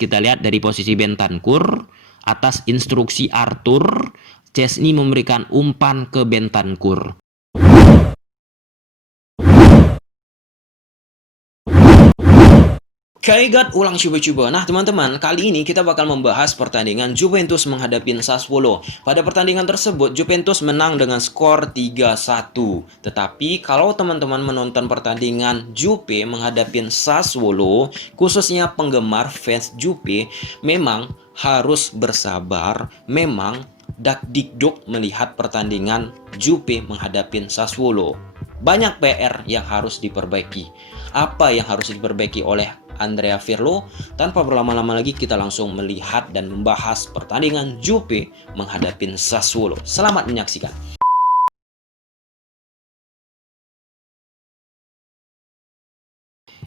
kita lihat dari posisi Bentancur atas instruksi Arthur, Chesney memberikan umpan ke Bentancur. Kaigat ulang coba-coba. Nah teman-teman, kali ini kita bakal membahas pertandingan Juventus menghadapi Sassuolo. Pada pertandingan tersebut, Juventus menang dengan skor 3-1. Tetapi kalau teman-teman menonton pertandingan Juve menghadapi Sassuolo, khususnya penggemar fans Juve, memang harus bersabar, memang dak-dikduk melihat pertandingan Juve menghadapi Sassuolo. Banyak PR yang harus diperbaiki. Apa yang harus diperbaiki oleh Andrea Pirlo? Tanpa berlama-lama lagi, kita langsung melihat dan membahas pertandingan Juve menghadapi Sassuolo. Selamat menyaksikan.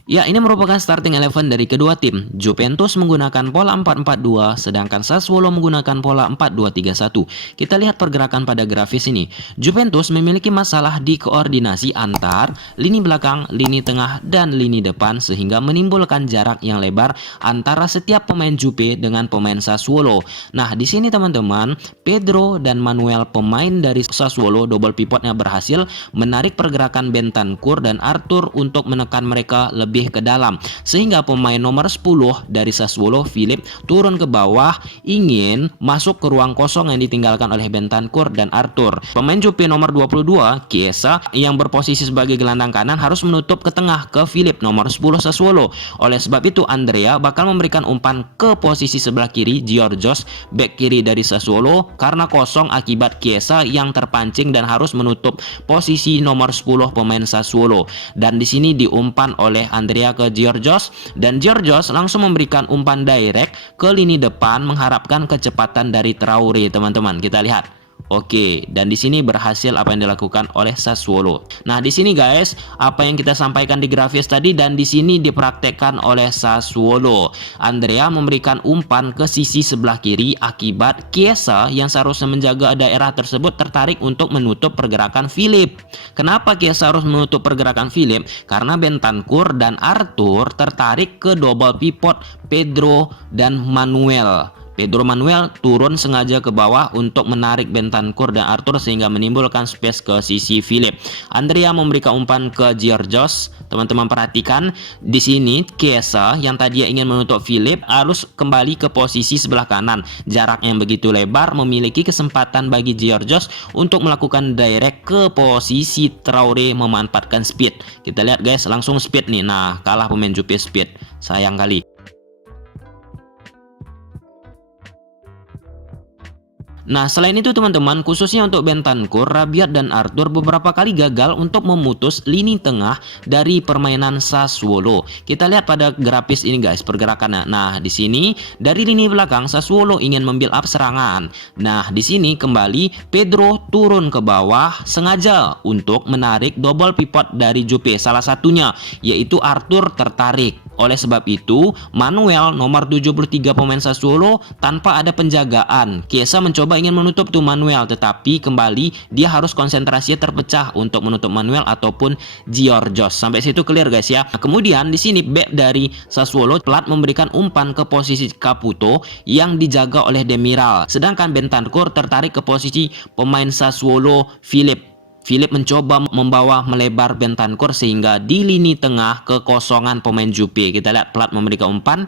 Ya, ini merupakan starting 11 dari kedua tim. Juventus menggunakan pola 4-4-2, sedangkan Sassuolo menggunakan pola 4-2-3-1. Kita lihat pergerakan pada grafis ini. Juventus memiliki masalah di koordinasi antar lini belakang, lini tengah, dan lini depan, sehingga menimbulkan jarak yang lebar antara setiap pemain Juve dengan pemain Sassuolo. Nah, di sini teman-teman, Pedro dan Manuel, pemain dari Sassuolo, double pivotnya berhasil menarik pergerakan Bentancur dan Arthur untuk menekan mereka lebih ke dalam, sehingga pemain nomor 10 dari Sassuolo, Philip, turun ke bawah ingin masuk ke ruang kosong yang ditinggalkan oleh Bentancur dan Arthur. Pemain Juve nomor 22, Chiesa, yang berposisi sebagai gelandang kanan, harus menutup ke tengah ke Philip nomor 10 Sassuolo. Oleh sebab itu Andrea bakal memberikan umpan ke posisi sebelah kiri Georgios, bek kiri dari Sassuolo, karena kosong akibat Chiesa yang terpancing dan harus menutup posisi nomor 10 pemain Sassuolo. Dan di sini diumpan oleh Andrea ke Georgios, dan Georgios langsung memberikan umpan direct ke lini depan mengharapkan kecepatan dari Traore, teman-teman. Kita lihat. Oke, dan di sini berhasil apa yang dilakukan oleh Sassuolo. Nah, di sini guys, apa yang kita sampaikan di grafis tadi dan di sini dipraktekkan oleh Sassuolo. Andrea memberikan umpan ke sisi sebelah kiri akibat Chiesa yang seharusnya menjaga daerah tersebut tertarik untuk menutup pergerakan Philip. Kenapa Chiesa harus menutup pergerakan Philip? Karena Bentancur dan Arthur tertarik ke double pivot Pedro dan Manuel. Pedro Manuel turun sengaja ke bawah untuk menarik Bentancur dan Arthur sehingga menimbulkan space ke sisi Philip. Andrea memberikan umpan ke Georgios. Teman-teman perhatikan di sini Chiesa yang tadi ingin menutup Philip harus kembali ke posisi sebelah kanan. Jarak yang begitu lebar memiliki kesempatan bagi Georgios untuk melakukan direct ke posisi Traore memanfaatkan speed. Kita lihat guys, langsung speed nih. Nah, kalah pemain Juve speed. Sayang kali. Nah, selain itu teman-teman, khususnya untuk Bentancur, Rabiot dan Arthur beberapa kali gagal untuk memutus lini tengah dari permainan Sassuolo. Kita lihat pada grafis ini guys, pergerakannya. Nah, di sini dari lini belakang Sassuolo ingin membuild up serangan. Nah, di sini kembali Pedro turun ke bawah sengaja untuk menarik double pivot dari Juve. Salah satunya yaitu Arthur tertarik. Oleh sebab itu, Manuel nomor 73 pemain Sassuolo tanpa ada penjagaan. Chiesa mencoba ingin menutup tuh Manuel, tetapi kembali dia harus konsentrasinya terpecah untuk menutup Manuel ataupun Georgios. Sampai situ clear guys ya. Nah, kemudian di sini back dari Sassuolo Plat memberikan umpan ke posisi Caputo yang dijaga oleh Demiral. Sedangkan Bentancur tertarik ke posisi pemain Sassuolo Philip. Philip mencoba membawa melebar Bentancur sehingga di lini tengah kekosongan pemain Juve. Kita lihat Plat memberikan umpan,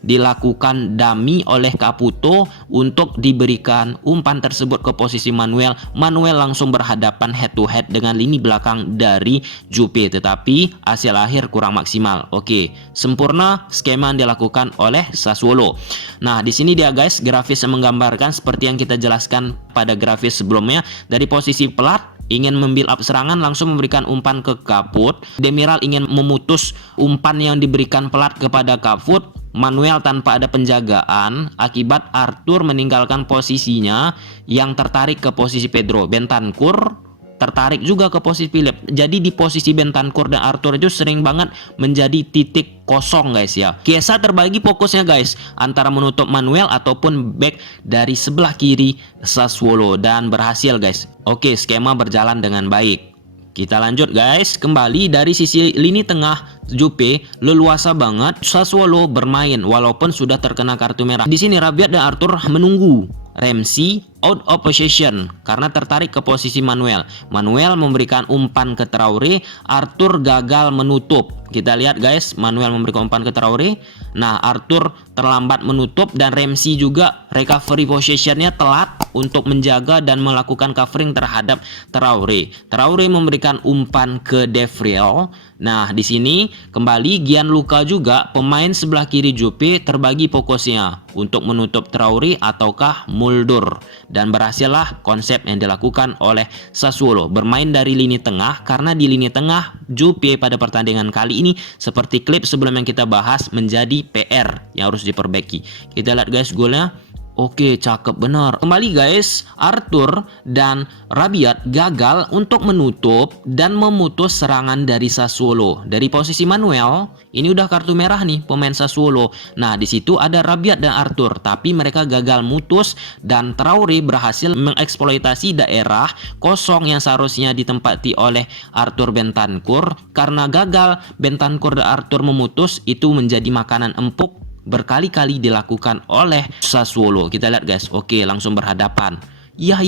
dilakukan dummy oleh Caputo untuk diberikan umpan tersebut ke posisi Manuel. Manuel langsung berhadapan head to head dengan lini belakang dari Juve, tetapi hasil akhir kurang maksimal. Oke, sempurna skema yang dilakukan oleh Sassuolo. Nah, di sini dia guys, grafis yang menggambarkan seperti yang kita jelaskan pada grafis sebelumnya. Dari posisi Plat ingin membuild up serangan, langsung memberikan umpan ke Caput. Demiral ingin memutus umpan yang diberikan Plat kepada Caput. Manuel tanpa ada penjagaan akibat Arthur meninggalkan posisinya yang tertarik ke posisi Pedro. Bentancur tertarik juga ke posisi Philip. Jadi di posisi Bentancur dan Arthur itu sering banget menjadi titik kosong guys ya. Chiesa terbagi fokusnya guys antara menutup Manuel ataupun back dari sebelah kiri Sassuolo dan berhasil guys. Oke, skema berjalan dengan baik. Kita lanjut guys, kembali dari sisi lini tengah Jupe leluasa banget Sassuolo bermain walaupun sudah terkena kartu merah. Di sini Rabiot dan Arthur menunggu Ramsey out of possession karena tertarik ke posisi Manuel. Manuel memberikan umpan ke Traore, Arthur gagal menutup. Kita lihat guys, Manuel memberikan umpan ke Traore. Nah, Arthur terlambat menutup dan Ramsey juga recovery possessionnya telat untuk menjaga dan melakukan covering terhadap Traore. Traore memberikan umpan ke De Vrij. Nah, di sini kembali Gianluca juga pemain sebelah kiri Jupe terbagi fokusnya untuk menutup Traore ataukah Muldur. Dan berhasillah konsep yang dilakukan oleh Sassuolo bermain dari lini tengah, karena di lini tengah Jupe pada pertandingan kali ini seperti klip sebelum yang kita bahas menjadi PR yang harus diperbaiki. Kita lihat guys golnya. Oke, cakep benar. Kembali guys, Arthur dan Rabiot gagal untuk menutup dan memutus serangan dari Sassuolo. Dari posisi Manuel, ini udah kartu merah nih pemain Sassuolo. Nah, di situ ada Rabiot dan Arthur, tapi mereka gagal mutus dan Traore berhasil mengeksploitasi daerah kosong yang seharusnya ditempati oleh Arthur Bentancur. Karena gagal Bentancur dan Arthur memutus, itu menjadi makanan empuk berkali-kali dilakukan oleh Sassuolo. Kita lihat guys. Oke, langsung berhadapan. Yah.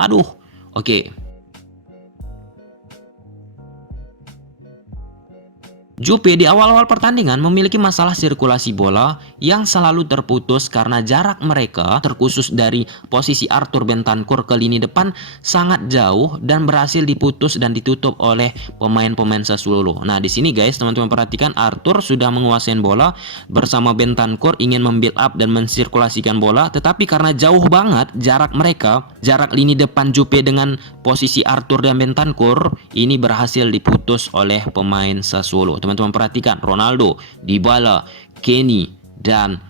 Aduh. Oke. Jupe di awal-awal pertandingan memiliki masalah sirkulasi bola yang selalu terputus karena jarak mereka terkhusus dari posisi Arthur Bentancur ke lini depan sangat jauh dan berhasil diputus dan ditutup oleh pemain-pemain Sassuolo. Nah, di sini guys, teman-teman perhatikan Arthur sudah menguasai bola bersama Bentancur ingin membuild up dan mensirkulasikan bola, tetapi karena jauh banget jarak mereka, jarak lini depan Jupe dengan posisi Arthur dan Bentancur, ini berhasil diputus oleh pemain Sassuolo. Teman-teman perhatikan Ronaldo, Dybala, Kenny dan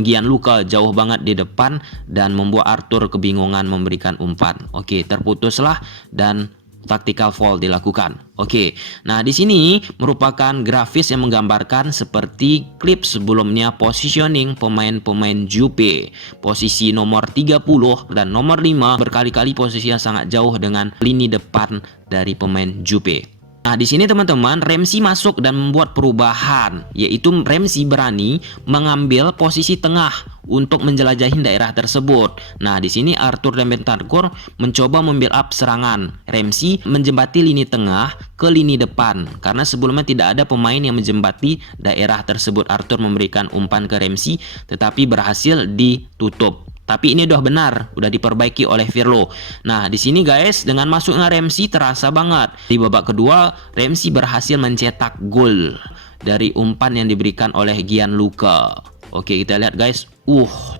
Gianluca jauh banget di depan dan membuat Arthur kebingungan memberikan umpan. Oke, terputuslah dan tactical foul dilakukan. Oke. Nah, di sini merupakan grafis yang menggambarkan seperti klip sebelumnya positioning pemain-pemain Jupe. Posisi nomor 30 dan nomor 5 berkali-kali posisinya sangat jauh dengan lini depan dari pemain Jupe. Nah, di sini teman-teman, Ramsey masuk dan membuat perubahan, yaitu Ramsey berani mengambil posisi tengah untuk menjelajahi daerah tersebut. Nah, di sini Arthur dan Bentancur mencoba membuild up serangan. Ramsey menjembati lini tengah ke lini depan karena sebelumnya tidak ada pemain yang menjembati daerah tersebut. Arthur memberikan umpan ke Ramsey tetapi berhasil ditutup. Tapi ini udah benar, udah diperbaiki oleh Pirlo. Nah, di sini guys, dengan masuknya Ramsey terasa banget. Di babak kedua, Ramsey berhasil mencetak gol dari umpan yang diberikan oleh Gianluca. Oke, kita lihat guys.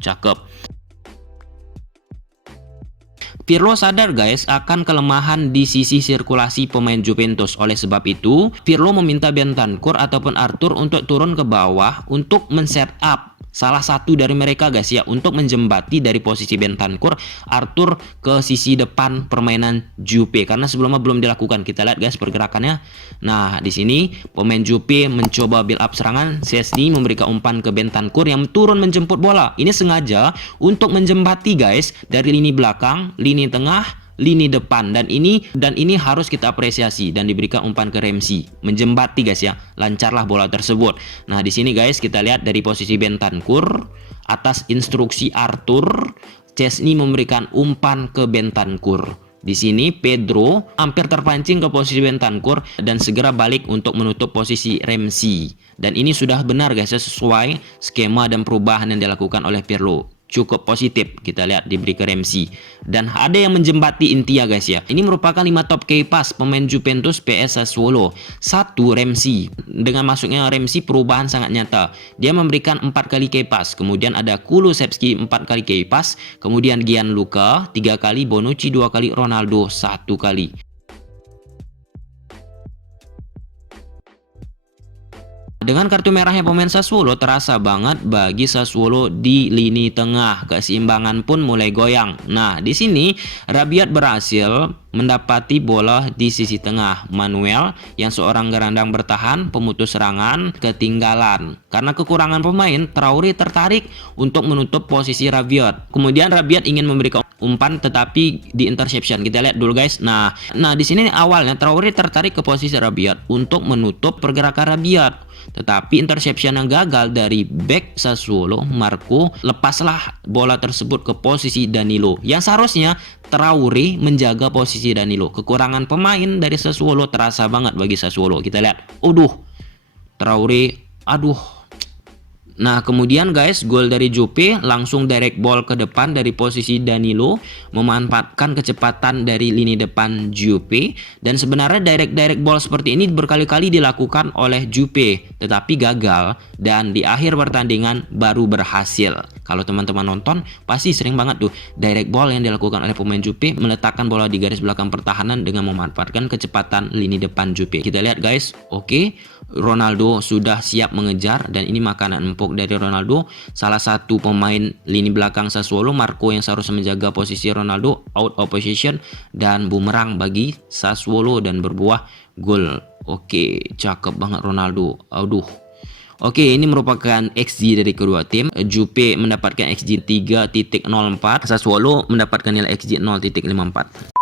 Cakep. Pirlo sadar guys akan kelemahan di sisi sirkulasi pemain Juventus. Oleh sebab itu, Pirlo meminta Bentancur ataupun Arthur untuk turun ke bawah untuk men-set up salah satu dari mereka guys ya, untuk menjembati dari posisi Bentancur Arthur ke sisi depan permainan Jupe, karena sebelumnya belum dilakukan. Kita lihat guys pergerakannya. Nah, di sini pemain Jupe mencoba build up serangan. Szczesny memberikan umpan ke Bentancur yang turun menjemput bola. Ini sengaja untuk menjembati guys dari lini belakang, lini tengah, lini depan, dan ini harus kita apresiasi dan diberikan umpan ke Ramsey menjembati guys ya, lancarlah bola tersebut. Nah, di sini guys kita lihat dari posisi Bentancur atas instruksi Arthur, Szczesny memberikan umpan ke Bentancur. Di sini Pedro hampir terpancing ke posisi Bentancur dan segera balik untuk menutup posisi Ramsey. Dan ini sudah benar guys ya, sesuai skema dan perubahan yang dilakukan oleh Pirlo. Cukup positif kita lihat diberi ke Ramsey, dan ada yang menjembati intinya guys ya. Ini merupakan 5 top key pass pemain Juventus PS Sassuolo. 1 Ramsey. Dengan masuknya Ramsey perubahan sangat nyata. Dia memberikan 4 kali key pass, kemudian ada Kulusevski 4 kali key pass, kemudian Gianluca 3 kali, Bonucci 2 kali, Ronaldo 1 kali. Dengan kartu merahnya pemain Sassuolo terasa banget bagi Sassuolo di lini tengah. Keseimbangan pun mulai goyang. Nah, di sini Rabiot berhasil mendapati bola di sisi tengah. Manuel yang seorang gelandang bertahan, pemutus serangan, ketinggalan. Karena kekurangan pemain, Traoré tertarik untuk menutup posisi Rabiot. Kemudian Rabiot ingin memberikan umpan tetapi di interception. Kita lihat dulu guys. Nah di sini awalnya Traoré tertarik ke posisi Rabiot untuk menutup pergerakan Rabiot. Tetapi interception yang gagal dari back Sassuolo, Marco, lepaslah bola tersebut ke posisi Danilo. Yang seharusnya Traoré menjaga posisi Danilo. Kekurangan pemain dari Sassuolo terasa banget bagi Sassuolo. Kita lihat, Traoré, Nah kemudian guys, gol dari Jupe langsung direct ball ke depan dari posisi Danilo, memanfaatkan kecepatan dari lini depan Jupe. Dan sebenarnya direct ball seperti ini berkali-kali dilakukan oleh Jupe, tetapi gagal dan di akhir pertandingan baru berhasil. Kalau teman-teman nonton pasti sering banget tuh direct ball yang dilakukan oleh pemain Jupe, meletakkan bola di garis belakang pertahanan dengan memanfaatkan kecepatan lini depan Jupe. Kita lihat guys, Ronaldo sudah siap mengejar dan ini makanan empuk dari Ronaldo. Salah satu pemain lini belakang Sassuolo, Marco, yang seharusnya menjaga posisi Ronaldo, out of position dan bumerang bagi Sassuolo dan berbuah gol. Cakep banget Ronaldo. Ini merupakan XG dari kedua tim. Jupe mendapatkan XG 3.04, Sassuolo mendapatkan nilai XG 0.54.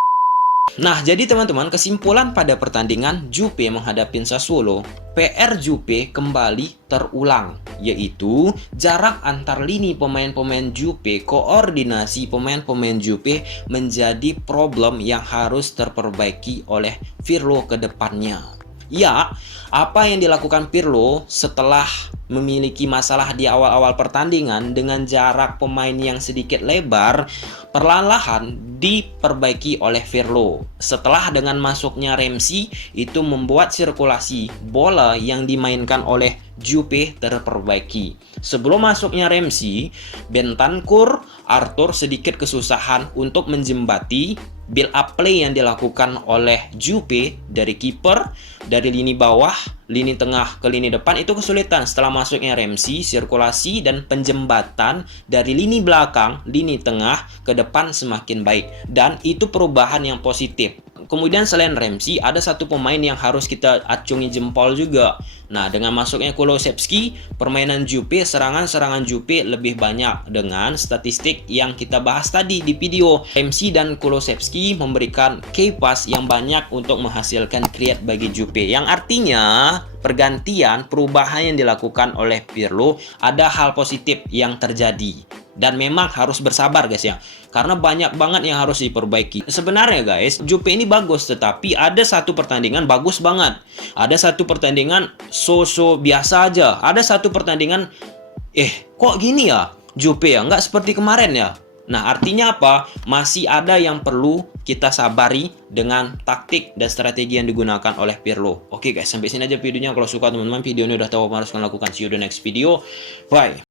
Nah, jadi teman-teman, kesimpulan pada pertandingan Jupe menghadapi Sassuolo, PR Jupe kembali terulang, yaitu jarak antar lini pemain-pemain Jupe, koordinasi pemain-pemain Jupe menjadi problem yang harus terperbaiki oleh Pirlo ke depannya. Ya, apa yang dilakukan Pirlo setelah memiliki masalah di awal-awal pertandingan dengan jarak pemain yang sedikit lebar, perlahan-lahan diperbaiki oleh Pirlo. Setelah dengan masuknya Ramsey, itu membuat sirkulasi bola yang dimainkan oleh Jupe terperbaiki. Sebelum masuknya Ramsey, Bentancur, Arthur sedikit kesusahan untuk menjembati build up play yang dilakukan oleh Jupe dari kiper, dari lini bawah, lini tengah ke lini depan itu kesulitan. Setelah masuknya Ramsey, sirkulasi dan penjembatan dari lini belakang, lini tengah ke depan semakin baik. Dan itu perubahan yang positif. Kemudian selain Ramsey, ada satu pemain yang harus kita acungi jempol juga. Nah, dengan masuknya Kulusevski, permainan Jupe, serangan-serangan Jupe lebih banyak dengan statistik yang kita bahas tadi di video. Ramsey dan Kulusevski memberikan key pass yang banyak untuk menghasilkan create bagi Jupe. Yang artinya pergantian, perubahan yang dilakukan oleh Pirlo, ada hal positif yang terjadi. Dan memang harus bersabar guys ya, karena banyak banget yang harus diperbaiki. Sebenarnya guys, Jupe ini bagus, tetapi ada satu pertandingan bagus banget, ada satu pertandingan so-so biasa aja, ada satu pertandingan kok gini ya Jupe ya, nggak seperti kemarin ya. Nah artinya apa? Masih ada yang perlu kita sabari dengan taktik dan strategi yang digunakan oleh Pirlo. Oke guys, sampai sini aja videonya. Kalau suka teman-teman video ini udah tahu apa harus kalian lakukan. See you the next video. Bye.